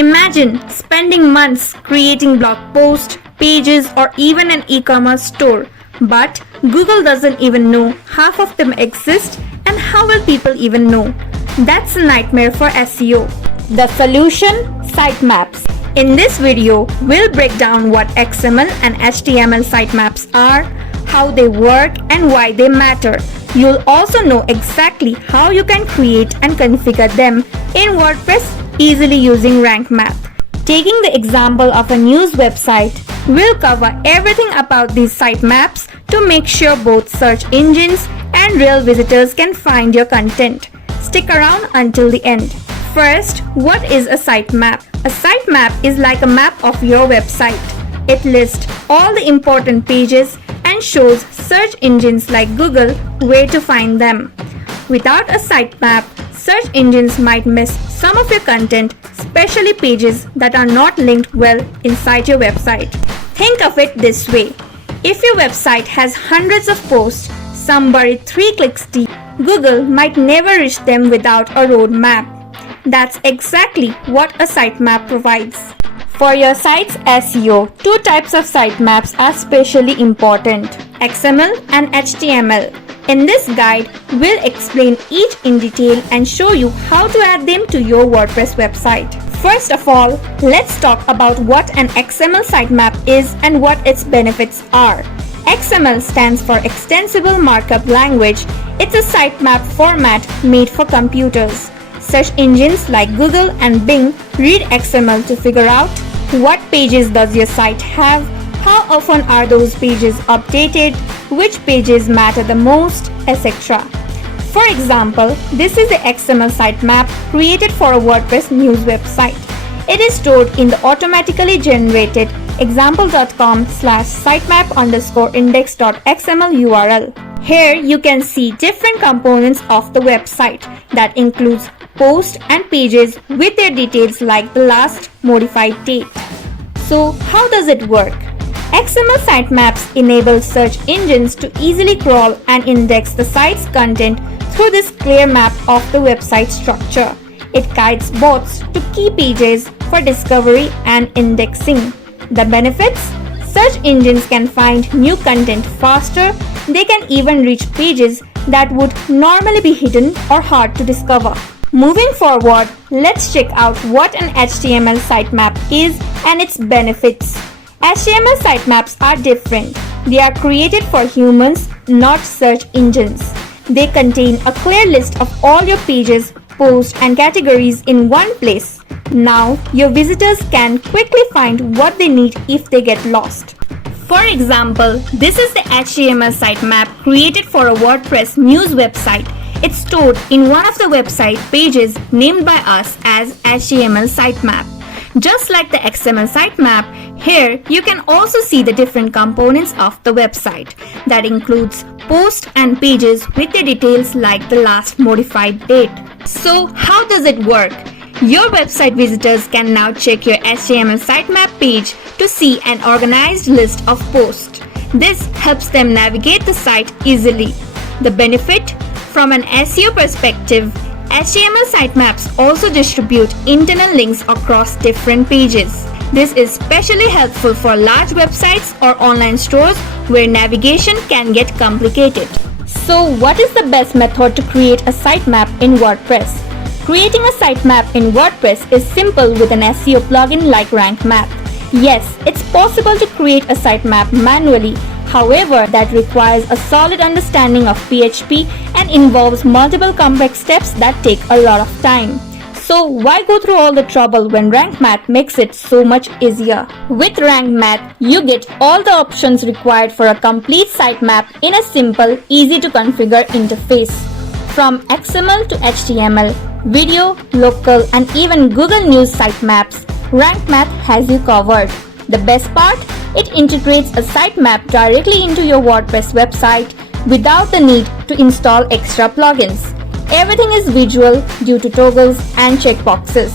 Imagine spending months creating blog posts, pages, or even an e-commerce store, but Google doesn't even know half of them exist, and how will people even know? That's a nightmare for SEO. The solution: sitemaps. In this video, we'll break down what XML and HTML sitemaps are, how they work, and why they matter. You'll also know exactly how you can create and configure them in WordPress easily using Rank Math. Taking the example of a news website, we'll cover everything about these sitemaps to make sure both search engines and real visitors can find your content. Stick around until the end. First, what is a sitemap? A sitemap is like a map of your website. It lists all the important pages and shows search engines like Google where to find them. Without a sitemap, search engines might miss some of your content, especially pages that are not linked well inside your website. Think of it this way. If your website has hundreds of posts, some buried 3 clicks deep, Google might never reach them without a roadmap. That's exactly what a sitemap provides. For your site's SEO, 2 types of sitemaps are especially important: XML and HTML. In this guide, we'll explain each in detail and show you how to add them to your WordPress website. First of all, let's talk about what an XML sitemap is and what its benefits are. XML stands for Extensible Markup Language. It's a sitemap format made for computers. Search engines like Google and Bing read XML to figure out what pages does your site have, how often are those pages updated, which pages matter the most, etc. For example, this is the XML sitemap created for a WordPress news website. It is stored in the automatically generated example.com/sitemap_index.xml URL. Here you can see different components of the website that includes posts and pages with their details like the last modified date. So how does it work? XML sitemaps enable search engines to easily crawl and index the site's content through this clear map of the website structure. It guides bots to key pages for discovery and indexing. The benefits: search engines can find new content faster. They can even reach pages that would normally be hidden or hard to discover. Moving forward, let's check out what an HTML sitemap is and its benefits. HTML sitemaps are different. They are created for humans, not search engines. They contain a clear list of all your pages, posts, and categories in one place. Now, your visitors can quickly find what they need if they get lost. For example, this is the HTML sitemap created for a WordPress news website. It's stored in one of the website pages named by us as HTML sitemap. Just like the XML sitemap, here you can also see the different components of the website. That includes posts and pages with the details like the last modified date. So how does it work? Your website visitors can now check your HTML sitemap page to see an organized list of posts. This helps them navigate the site easily. The benefit: from an SEO perspective, HTML sitemaps also distribute internal links across different pages. This is especially helpful for large websites or online stores where navigation can get complicated. So, what is the best method to create a sitemap in WordPress? Creating a sitemap in WordPress is simple with an SEO plugin like Rank Math. Yes, it's possible to create a sitemap manually. However, that requires a solid understanding of PHP and involves multiple complex steps that take a lot of time. So why go through all the trouble when Rank Math makes it so much easier? With Rank Math, you get all the options required for a complete sitemap in a simple, easy to configure interface. From XML to HTML, video, local, and even Google News sitemaps, Rank Math has you covered. The best part? It integrates a sitemap directly into your WordPress website without the need to install extra plugins. Everything is visual due to toggles and checkboxes.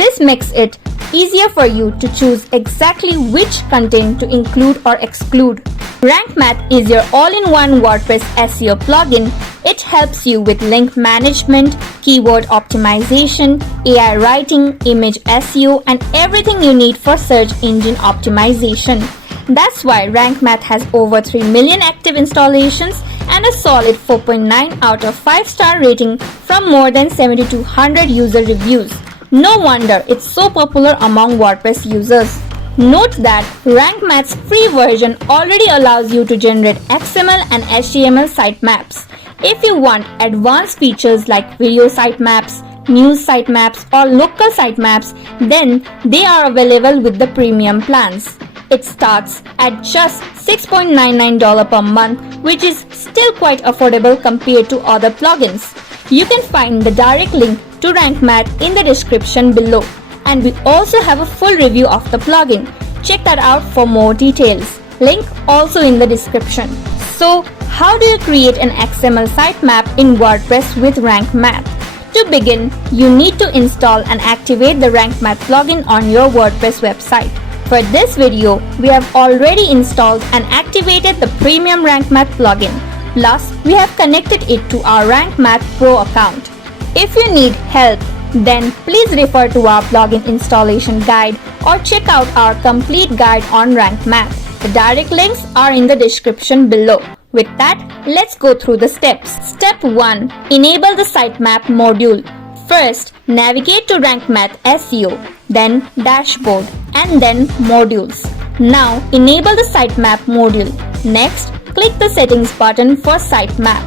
This makes it easier for you to choose exactly which content to include or exclude. Rank Math is your all-in-one WordPress SEO plugin. It helps you with link management, keyword optimization, AI writing, image SEO, and everything you need for search engine optimization. That's why Rank Math has over 3 million active installations and a solid 4.9 out of 5-star rating from more than 7,200 user reviews. No wonder it's so popular among WordPress users. Note that Rank Math's free version already allows you to generate XML and HTML sitemaps. If you want advanced features like video sitemaps, news sitemaps, or local sitemaps, then they are available with the premium plans. It starts at just $6.99 per month, which is still quite affordable compared to other plugins. You can find the direct link to Rank Math in the description below. And we also have a full review of the plugin. Check that out for more details. Link also in the description. So, how do you create an XML sitemap in WordPress with Rank Math? To begin, you need to install and activate the Rank Math plugin on your WordPress website. For this video, we have already installed and activated the premium Rank Math plugin. Plus, we have connected it to our Rank Math Pro account. If you need help, then please refer to our plugin installation guide or check out our complete guide on Rank Math. The direct links are in the description below. With that, let's go through the steps. Step 1. Enable the sitemap module. First, navigate to Rank Math SEO, then Dashboard, and then Modules. Now, enable the sitemap module. Next, click the Settings button for sitemap.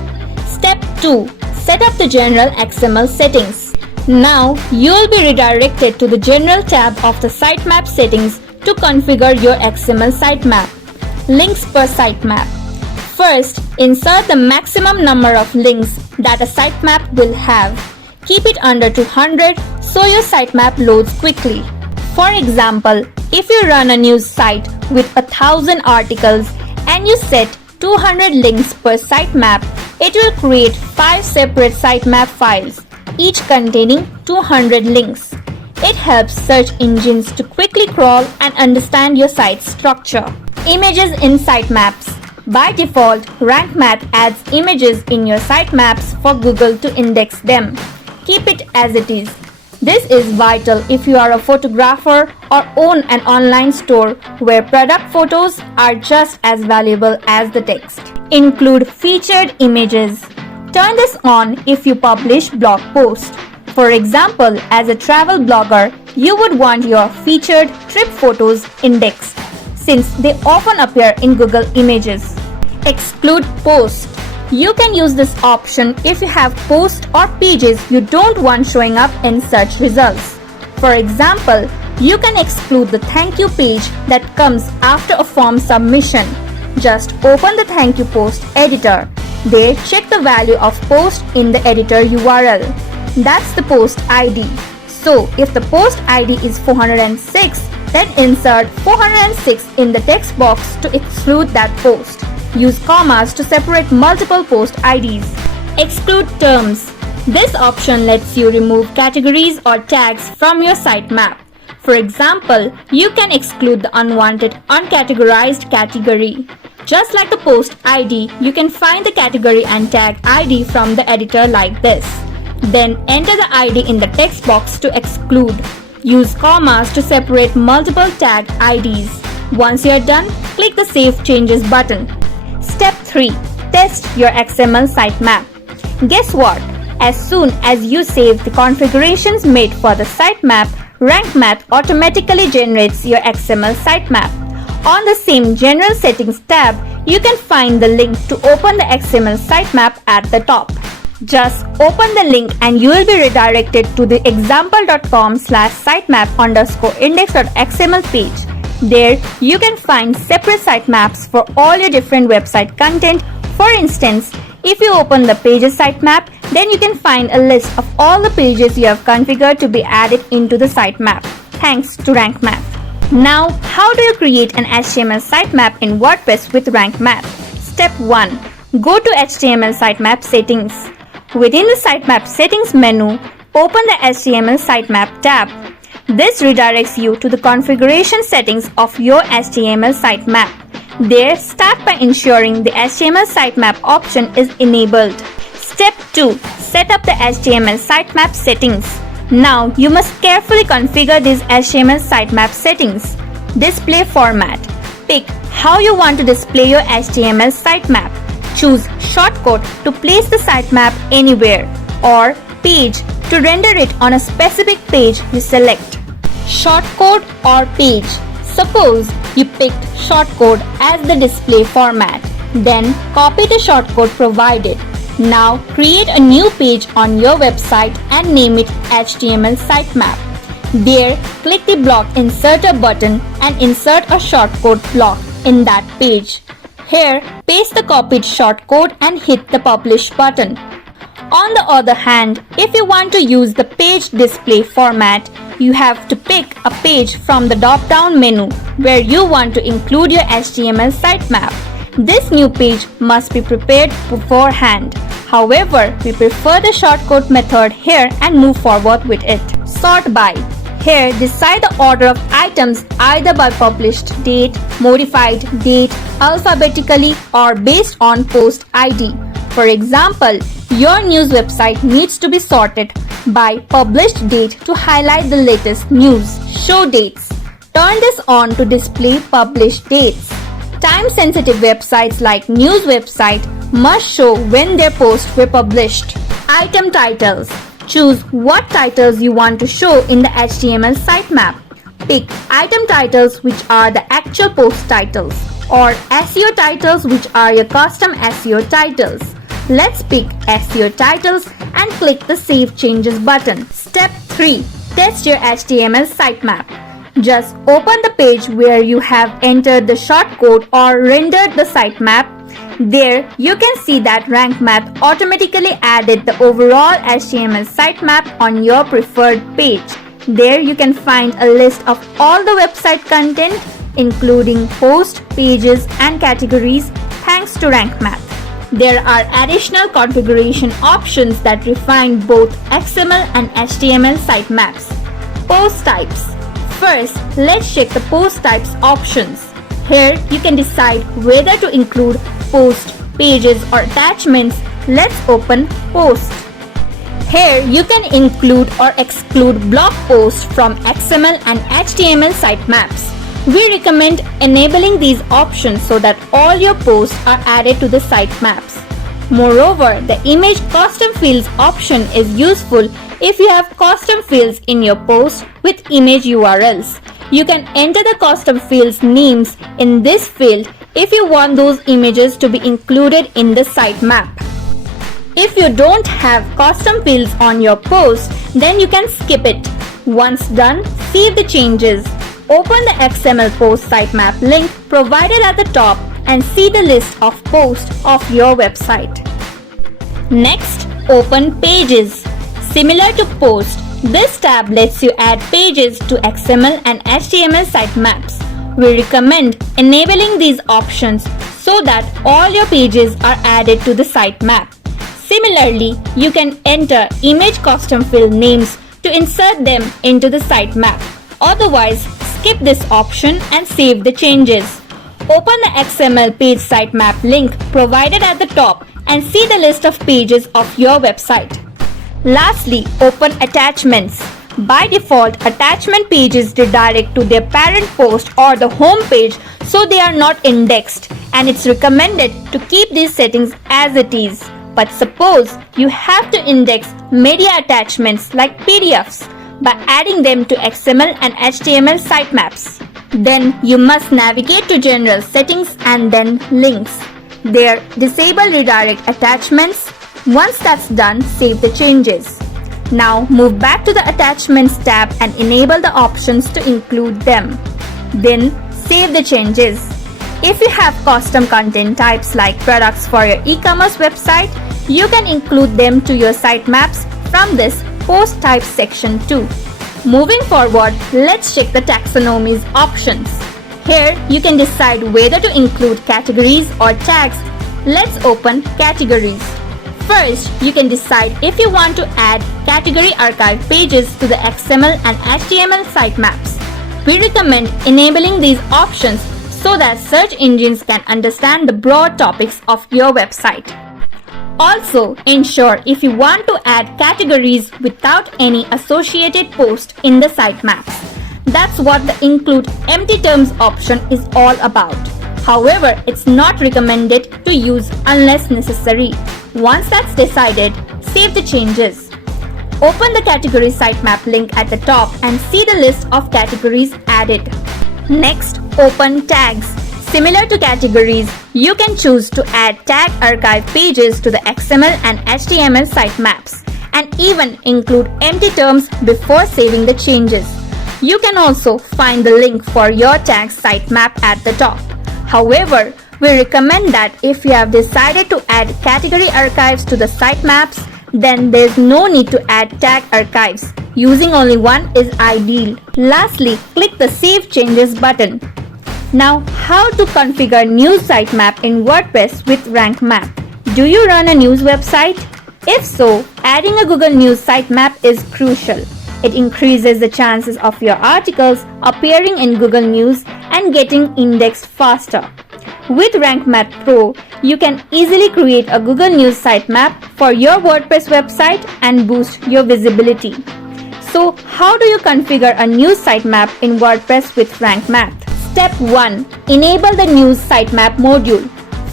Step 2. Set up the general XML settings. Now, you will be redirected to the General tab of the Sitemap settings to configure your XML sitemap. Links per sitemap. First, insert the maximum number of links that a sitemap will have. Keep it under 200 so your sitemap loads quickly. For example, if you run a news site with 1,000 articles and you set 200 links per sitemap, it will create 5 separate sitemap files, each containing 200 links. It helps search engines to quickly crawl and understand your site's structure. Images in sitemaps. By default, Rank Math adds images in your sitemaps for Google to index them. Keep it as it is. This is vital if you are a photographer or own an online store where product photos are just as valuable as the text. Include featured images. Turn this on if you publish blog posts. For example, as a travel blogger, you would want your featured trip photos indexed, since they often appear in Google Images. Exclude posts. You can use this option if you have posts or pages you don't want showing up in search results. For example, you can exclude the thank you page that comes after a form submission. Just open the thank you post editor. There, check the value of post in the editor URL. That's the post ID. So, if the post ID is 406, then insert 406 in the text box to exclude that post. Use commas to separate multiple post IDs. Exclude terms. This option lets you remove categories or tags from your sitemap. For example, you can exclude the unwanted uncategorized category. Just like the post ID, you can find the category and tag ID from the editor like this. Then enter the ID in the text box to exclude. Use commas to separate multiple tag IDs. Once you're done, click the Save Changes button. Step 3. Test your XML sitemap. Guess what? As soon as you save the configurations made for the sitemap, Rank Math automatically generates your XML sitemap. On the same General Settings tab, you can find the link to open the XML sitemap at the top. Just open the link and you will be redirected to the example.com/sitemap_index.xml page. There, you can find separate sitemaps for all your different website content. For instance, if you open the Pages sitemap, then you can find a list of all the pages you have configured to be added into the sitemap, thanks to Rank Math. Now, how do you create an HTML sitemap in WordPress with Rank Math? Step 1. Go to HTML sitemap settings. Within the sitemap settings menu, open the HTML sitemap tab. This redirects you to the configuration settings of your HTML sitemap. There, start by ensuring the HTML sitemap option is enabled. Step 2. Set up the HTML sitemap settings. Now, you must carefully configure these HTML sitemap settings. Display format. Pick how you want to display your HTML sitemap. Choose shortcode to place the sitemap anywhere, or page to render it on a specific page you select. Shortcode or page. Suppose you picked shortcode as the display format. Then copy the shortcode provided. Now create a new page on your website and name it HTML sitemap. There, click the block inserter button and insert a shortcode block in that page. Here, paste the copied shortcode and hit the publish button. On the other hand, if you want to use the page display format, you have to pick a page from the drop-down menu where you want to include your HTML sitemap. This new page must be prepared beforehand. However, we prefer the shortcode method here and move forward with it. Sort by. Here, decide the order of items either by published date, modified date, alphabetically, or based on post ID. For example, your news website needs to be sorted by published date to highlight the latest news. Show dates. Turn this on to display published dates. Time-sensitive websites like news website must show when their posts were published. Item titles. Choose what titles you want to show in the HTML sitemap. Pick item titles which are the actual post titles, or SEO titles which are your custom SEO titles. Let's pick SEO titles and click the Save Changes button. Step 3. Test your HTML sitemap. Just open the page where you have entered the shortcode or rendered the sitemap. There, you can see that Rank Math automatically added the overall HTML sitemap on your preferred page. There, you can find a list of all the website content, including posts, pages, and categories, thanks to Rank Math. There are additional configuration options that refine both XML and HTML sitemaps. Post types. First, let's check the post types options. Here, you can decide whether to include post, pages, or attachments. Let's open post. Here, you can include or exclude blog posts from XML and HTML sitemaps. We recommend enabling these options so that all your posts are added to the sitemaps. Moreover, the image custom fields option is useful if you have custom fields in your post with image URLs. You can enter the custom fields names in this field if you want those images to be included in the sitemap. If you don't have custom fields on your post, then you can skip it. Once done, save the changes. Open the XML post sitemap link provided at the top and see the list of posts of your website. Next, open Pages. Similar to Post, this tab lets you add pages to XML and HTML sitemaps. We recommend enabling these options so that all your pages are added to the sitemap. Similarly, you can enter image custom field names to insert them into the sitemap. Otherwise, skip this option and save the changes. Open the XML page sitemap link provided at the top and see the list of pages of your website. Lastly, open attachments. By default, attachment pages redirect to their parent post or the home page, so they are not indexed, and it's recommended to keep these settings as it is. But suppose you have to index media attachments like PDFs by adding them to XML and HTML sitemaps. Then you must navigate to General Settings and then Links. There, disable redirect attachments. Once that's done, save the changes. Now move back to the Attachments tab and enable the options to include them. Then save the changes. If you have custom content types like products for your e-commerce website, you can include them to your sitemaps from this Post Types section too. Moving forward, let's check the taxonomies options. Here, you can decide whether to include categories or tags. Let's open Categories. First, you can decide if you want to add category archive pages to the XML and HTML sitemaps. We recommend enabling these options so that search engines can understand the broad topics of your website. Also, ensure if you want to add categories without any associated post in the sitemaps. That's what the include empty terms option is all about. However, it's not recommended to use unless necessary. Once that's decided, save the changes. Open the category sitemap link at the top and see the list of categories added. Next, open tags. Similar to categories, you can choose to add tag archive pages to the XML and HTML sitemaps and even include empty terms before saving the changes. You can also find the link for your tag sitemap at the top. However, we recommend that if you have decided to add category archives to the sitemaps, then there's no need to add tag archives. Using only one is ideal. Lastly, click the Save Changes button. Now, how to configure news sitemap in WordPress with Rank Map? Do you run a news website? If so, adding a Google News sitemap is crucial. It increases the chances of your articles appearing in Google News and getting indexed faster. With Rank Map Pro, you can easily create a Google News sitemap for your WordPress website and boost your visibility. So, how do you configure a news sitemap in WordPress with Rank Map? Step 1. Enable the News Sitemap module.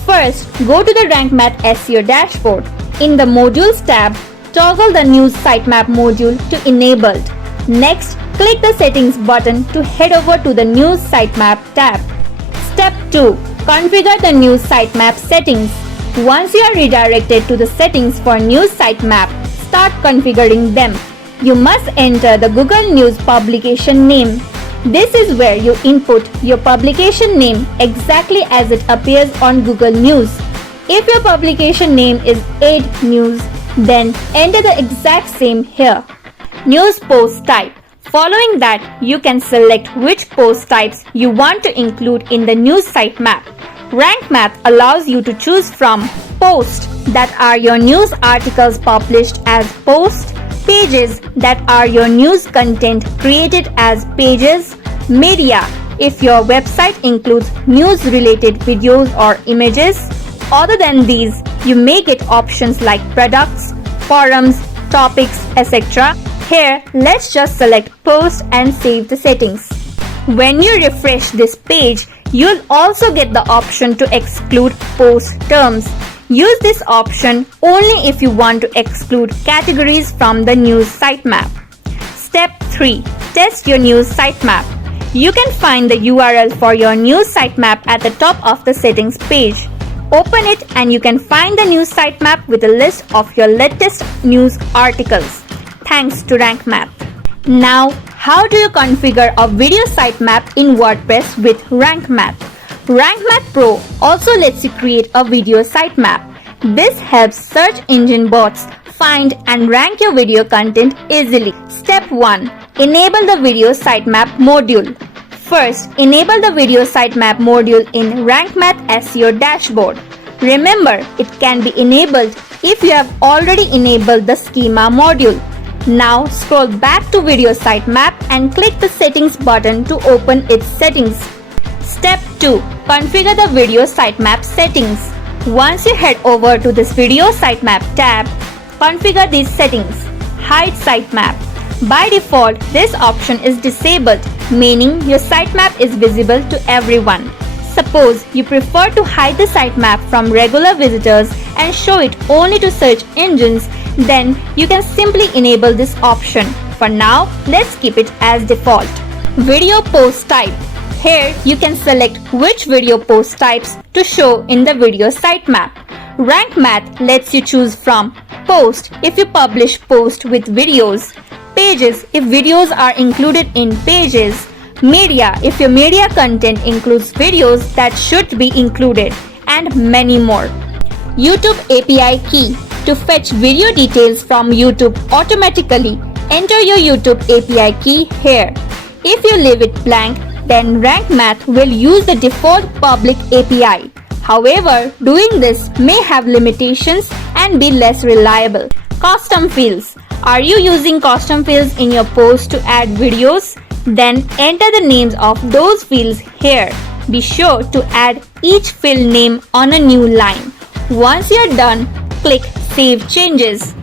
First, go to the Rank Map SEO dashboard. In the Modules tab, toggle the News Sitemap module to Enabled. Next, click the Settings button to head over to the News Sitemap tab. Step 2. Configure the News Sitemap settings. Once you are redirected to the settings for News Sitemap, start configuring them. You must enter the Google News publication name. This is where you input your publication name exactly as it appears on Google News. If your publication name is Aid News, then enter the exact same here. News post type. Following that, you can select which post types you want to include in the news sitemap. Rank Map allows you to choose from posts that are your news articles published as posts, pages that are your news content created as pages, media if your website includes news related videos or images. Other than these, you may get options like products, forums, topics, etc. Here, let's just select post and save the settings. When you refresh this page, you'll also get the option to exclude post terms. Use this option only if you want to exclude categories from the news sitemap. Step 3. Test your news sitemap. You can find the URL for your news sitemap at the top of the settings page. Open it and you can find the news sitemap with a list of your latest news articles. Thanks to Rank Map. Now, how do you configure a video sitemap in WordPress with Rank Map? Rank Map Pro also lets you create a video sitemap. This helps search engine bots find and rank your video content easily. Step 1. Enable the video sitemap module. First, enable the video sitemap module in Rank Map SEO dashboard. Remember, it can be enabled if you have already enabled the schema module. Now scroll back to Video Sitemap and click the Settings button to open its settings. Step 2. Configure the Video Sitemap settings. Once you head over to this Video Sitemap tab, configure these settings. Hide sitemap. By default, this option is disabled, meaning your sitemap is visible to everyone. Suppose you prefer to hide the sitemap from regular visitors and show it only to search engines, then you can simply enable this option. For now, let's keep it as default. Video post type. Here you can select which video post types to show in the video sitemap. Rank Map lets you choose from post if you publish post with videos, pages if videos are included in pages, media if your media content includes videos that should be included, and many more. YouTube API key. To fetch video details from YouTube automatically, enter your YouTube API key here. If you leave it blank, then Rank Map will use the default public API. However, doing this may have limitations and be less reliable. Custom fields. Are you using custom fields in your post to add videos? Then enter the names of those fields here. Be sure to add each field name on a new line. Once you're done, click Save Changes.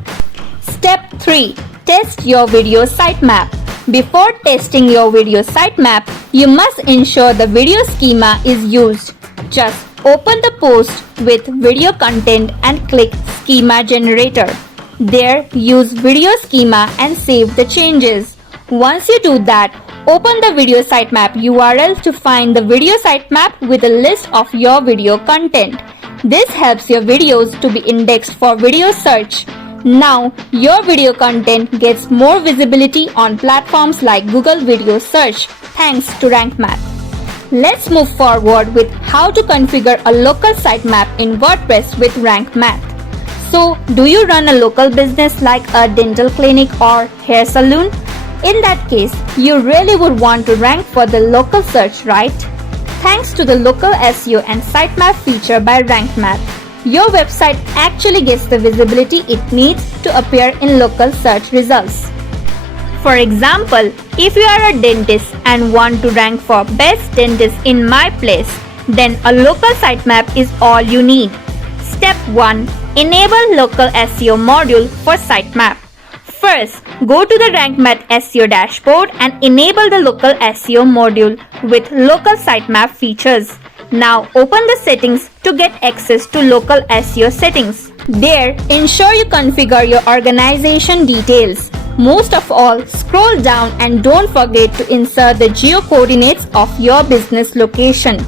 Step 3. Test your video sitemap. Before testing your video sitemap, you must ensure the video schema is used. Just open the post with video content and click Schema Generator. There, use video schema and save the changes. Once you do that, open the video sitemap URL to find the video sitemap with a list of your video content. This helps your videos to be indexed for video search. Now, your video content gets more visibility on platforms like Google Video Search thanks to Rank Math. Let's move forward with how to configure a local sitemap in WordPress with Rank Math. So, do you run a local business like a dental clinic or hair salon? In that case, you really would want to rank for the local search, right? Thanks to the local SEO and sitemap feature by Rank Math, your website actually gets the visibility it needs to appear in local search results. For example, if you are a dentist and want to rank for Best Dentist in My Place, then a local sitemap is all you need. Step 1. Enable Local SEO module for sitemap. First, go to the Rank Math SEO dashboard and enable the local SEO module with local sitemap features. Now open the settings to get access to local SEO settings. There, ensure you configure your organization details. Most of all, scroll down and don't forget to insert the geo coordinates of your business location.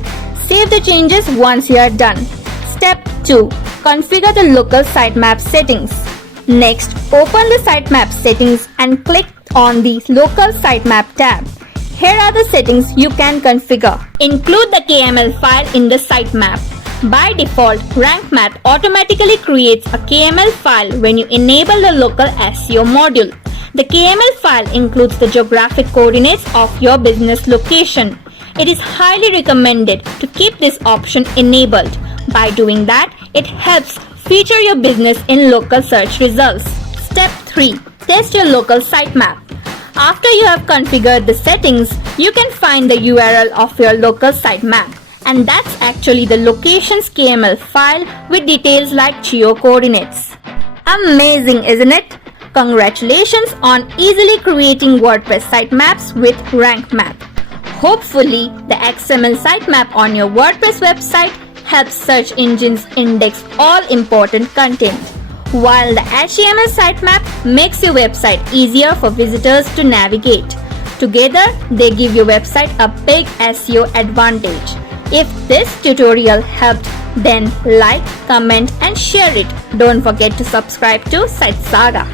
Save the changes once you are done. Step 2. Configure the local sitemap settings. Next, open the sitemap settings and click on the local sitemap tab. Here are the settings you can configure. Include the KML file in the sitemap. By default, Rank Math automatically creates a KML file when you enable the local SEO module. The KML file includes the geographic coordinates of your business location. It is highly recommended to keep this option enabled. By doing that, it helps feature your business in local search results. Step 3. Test your local sitemap. After you have configured the settings, you can find the URL of your local sitemap. And that's actually the location's KML file with details like geo coordinates. Amazing, isn't it? Congratulations on easily creating WordPress sitemaps with Rank Math. Hopefully, the XML sitemap on your WordPress website helps search engines index all important content, while the HTML sitemap makes your website easier for visitors to navigate. Together, they give your website a big SEO advantage. If this tutorial helped, then like, comment and share it. Don't forget to subscribe to Site Saga.